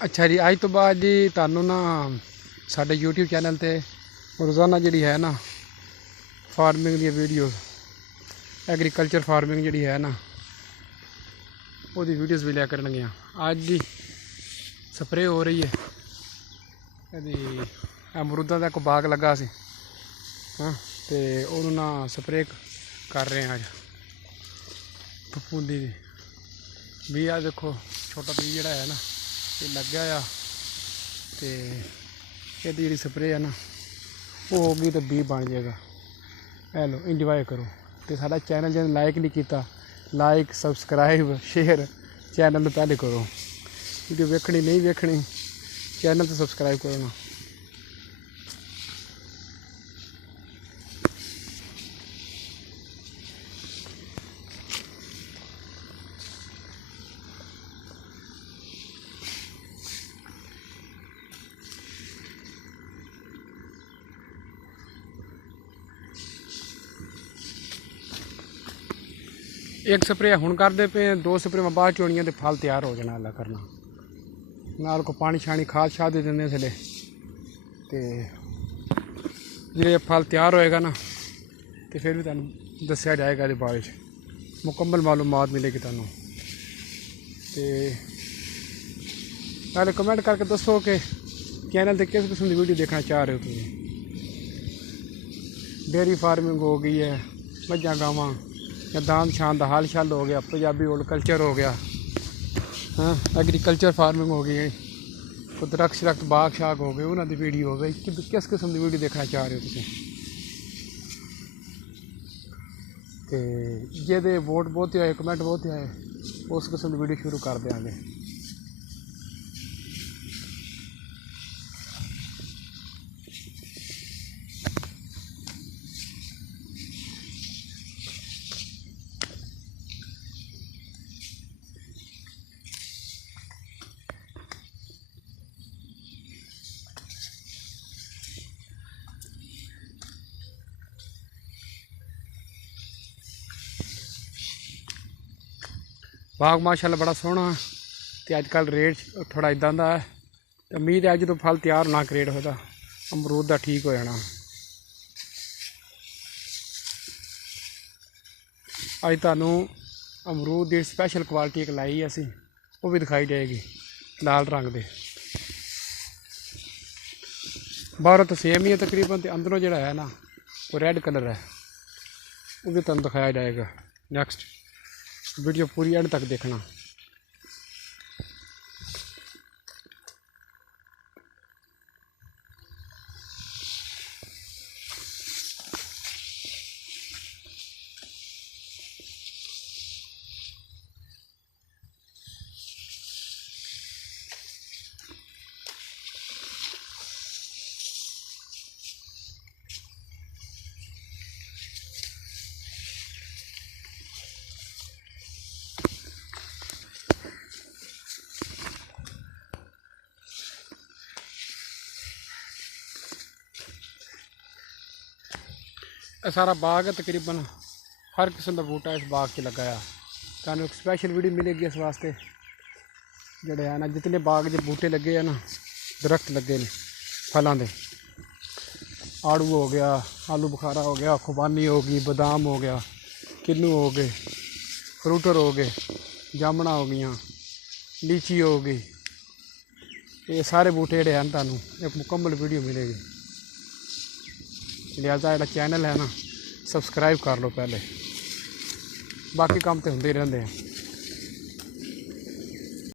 अच्छा जी, अज तो बाद जी तुहानू ना साडे यूट्यूब चैनल ते रोज़ाना जी है ना फार्मिंग दी वीडियो, एग्रीकल्चर फार्मिंग जी है ना वो वीडियोज़ भी लिया करनगियां। अज जी स्प्रे हो रही है, यदि अमरूदा का एक बाग लगा सी, हाँ तो उन्होंने ना स्प्रे कर रहे हैं अज फफूंदी दी भी। आ देखो छोटा बीज जोड़ा है ना ये लग गया आ, तो यदि जी स्प्रे है ना वो होगी तो बी बन जाएगा। ए लो इंजॉय करो। तो साडा चैनल जिन्हें लाइक नहीं किया, लाइक सबसक्राइब शेयर चैनल तो पहले करो। वीडियो वेखनी नहीं वेखनी चैनल तो सबसक्राइब करो ना। एक स्प्रे हुण करते पे, दो स्प्रे में बाद चोनियां तो फल तैयार हो जाना अल्लाह करना। नाल को पानी शानी खाद शाद दे देंगे थले, तो जो फल तैयार होएगा ना तो फिर भी तुहानू दस्या जाएगा इहदे बारे च, मुकम्मल मालूमात मिलेगी तुहानू। तो पहले कमेंट करके दसो कि चैनल पर किस किस्म की वीडियो देखना चाह रहे हो तुम। डेयरी फार्मिंग हो गई है, मझां गावां या दांद शान का हाल शल हो गया, पंजाबी ओल्ड कल्चर हो गया, हाँ एग्रीकल्चर फार्मिंग हो गई, कोई दरख्त शरख्त बाग शाग हो गए, उन्होंने वीडियो हो गई। किस किस्म की वीडियो देखना चाह रहे हो तुम। तो जे वोट बहुत आए, कमेंट बहुत आए, उस किस्म की वीडियो शुरू कर देंगे। बाग माशाल्लाह बड़ा सोहना है, तो अजकल रेट थोड़ा इदा का है। तो उम्मीद है जो फल तैयार होना क्रेट होता अमरूद का ठीक हो जाना। अज तुहानू अमरूद की स्पैशल क्वालिटी एक लाई असी, वो भी दिखाई जाएगी लाल रंग दे। बाहरों तो सेम ही है तकरीबन, तो अंदरों जो है ना वो रेड कलर है, वो भी तुहानू दिखाया जाएगा। नैक्सट वीडियो पूरी एंड तक देखना। सारा बाग है, तकरीबन हर किस्म का बूटा इस बाग च लगा है। तुहानू एक स्पैशल वीडियो मिलेगी इस वास्ते। जोड़े है ना जितने बाग के बूटे लगे हैं ना, दरख्त लगे ने फलों के, आड़ू हो गया, आलू बुखारा हो गया, खुबानी हो गई, बादाम हो गया, किन्नू हो गए, फ्रूटर हो गए, जामना हो गई, लीची हो गई, ये सारे बूटे जोड़े हैं तुहानू एक मुकम्मल वीडियो मिलेगी। लिहाजा जो चैनल है ना सबसक्राइब कर लो पहले, बाकी काम तो होंगे ही रहते हैं।